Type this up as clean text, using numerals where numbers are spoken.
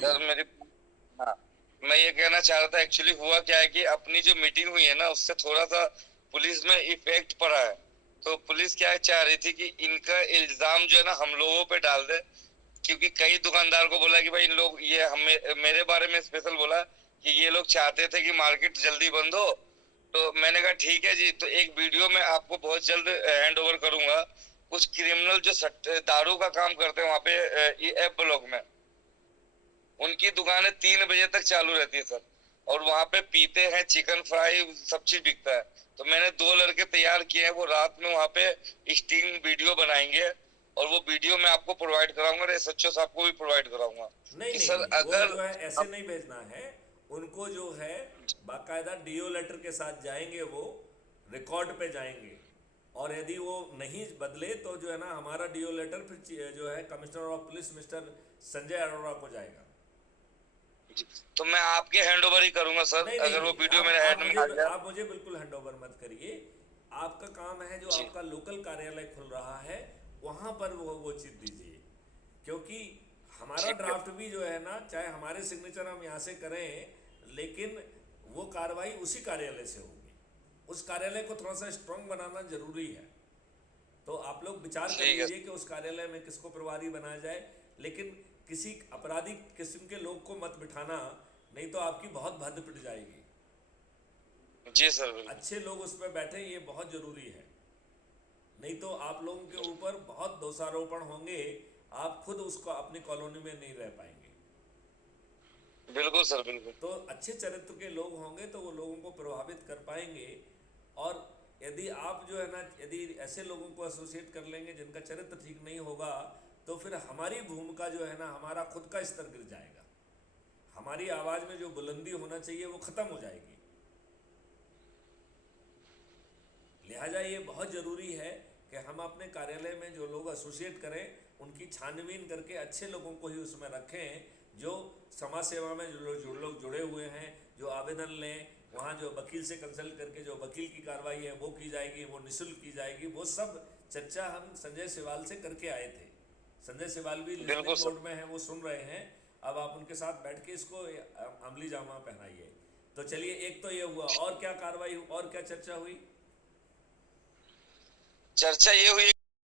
Sir बोलिए। मेरी हाँ, मैं ये कहना चाह रहा था, एक्चुअली हुआ क्या है कि अपनी जो मीटिंग हुई है ना, उससे थोड़ा सा पुलिस में इफेक्ट पड़ा है। तो पुलिस क्या चाह रही थी कि इनका इल्जाम जो है ना हम लोगों पे डाल दे, क्योंकि कई दुकानदार को बोला कि भाई इन लोग ये हमें मेरे बारे में स्पेशल बोला कि ये लोग चाहते थे कि मार्केट जल्दी बंद हो। तो मैंने कहा ठीक है जी, तो एक वीडियो मैं आपको बहुत जल्द हैंड ओवर करूंगा। कुछ क्रिमिनल जो दारू का काम करते हैं वहां पे ये एफ ब्लॉक में, उनकी दुकानें 3 बजे तक चालू रहती है सर। और वहां पे पीते हैं, चिकन फ्राई सब चीज बिकता है। तो मैंने 2 लड़के तैयार किए हैं, वो रात में वहां पे स्टिंग वीडियो बनाएंगे, और वो वीडियो मैं आपको प्रोवाइड कराऊंगा और एसएचओ साहब को भी प्रोवाइड कराऊंगा नहीं कि नहीं सर नहीं, वो अगर जो है ऐसे हम। नहीं भेजना है। उनको जो है बाकायदा डीओ लेटर के साथ जाएंगे, वो रिकॉर्ड पे जाएंगे। और यदि वो नहीं बदले तो जो है ना हमारा डीओ लेटर फिर जो है commissioner of police mister Sanjay Arora को जाएगा। तो मैं आपके हैंड ओवर ही करूंगा सर, नहीं नहीं अगर वो नहीं, वीडियो आप मेरे आप हैंड में मुझे आ गया। आप मुझे बिल्कुल हैंडओवर मत करिए। आपका काम है, जो जी आपका लोकल कार्यालय खुल रहा है वहां पर वो चीज़ दीजिए। क्योंकि हमारा ठीक है। ड्राफ्ट भी जो है ना, चाहे हमारे सिग्नेचर हम यहाँ से करें, लेकिन वो कार्रवाई उसी कार्यालय से होगी। उस कार्यालय को थोड़ा सा स्ट्रांग बनाना जरूरी है। तो आप लोग विचार कर ठीक है। लीजिए कि उस कार्यालय में किसको प्रभारी बनाया जाए। लेकिन किसी अपराधी किस्म के लोग को मत बिठाना, नहीं तो आपकी बहुत भद्द पिट जाएगी। जी सर बिल्कुल। अच्छे लोग उस पर बैठे, ये बहुत जरूरी है। नहीं तो आप लोगों के ऊपर बहुत दोषारोपण होंगे। आप खुद उसको अपनी कॉलोनी में नहीं रह पाएंगे। बिल्कुल सर बिल्कुल। तो अच्छे चरित्र के लोग होंगे तो वो लोगों को प्रभावित कर पाएंगे। और यदि आप जो है ना, यदि ऐसे लोगों को एसोसिएट कर लेंगे जिनका चरित्र ठीक नहीं होगा, तो फिर हमारी भूमिका जो है ना, हमारा खुद का स्तर गिर जाएगा। हमारी आवाज़ में जो बुलंदी होना चाहिए वो ख़त्म हो जाएगी। लिहाजा ये बहुत ज़रूरी है कि हम अपने कार्यालय में जो लोग एसोसिएट करें, उनकी छानबीन करके अच्छे लोगों को ही उसमें रखें, जो समाज सेवा में जो लोग जुड़े हुए हैं, जो आवेदन लें। वहाँ जो वकील से कंसल्ट करके जो वकील की कार्रवाई है वो की जाएगी, वो निःशुल्क की जाएगी। वो सब चर्चा हम संजय सिवाल से करके आए थे। संजय सिवाल भी बिल्कुल लिसनिंग सर। मोड में है, वो सुन रहे हैं। अब आप उनके साथ बैठ के इसको अमली जामा पहनाइए। तो चलिए, एक तो ये हुआ, और क्या कार्रवाई और क्या चर्चा हुई? चर्चा ये हुई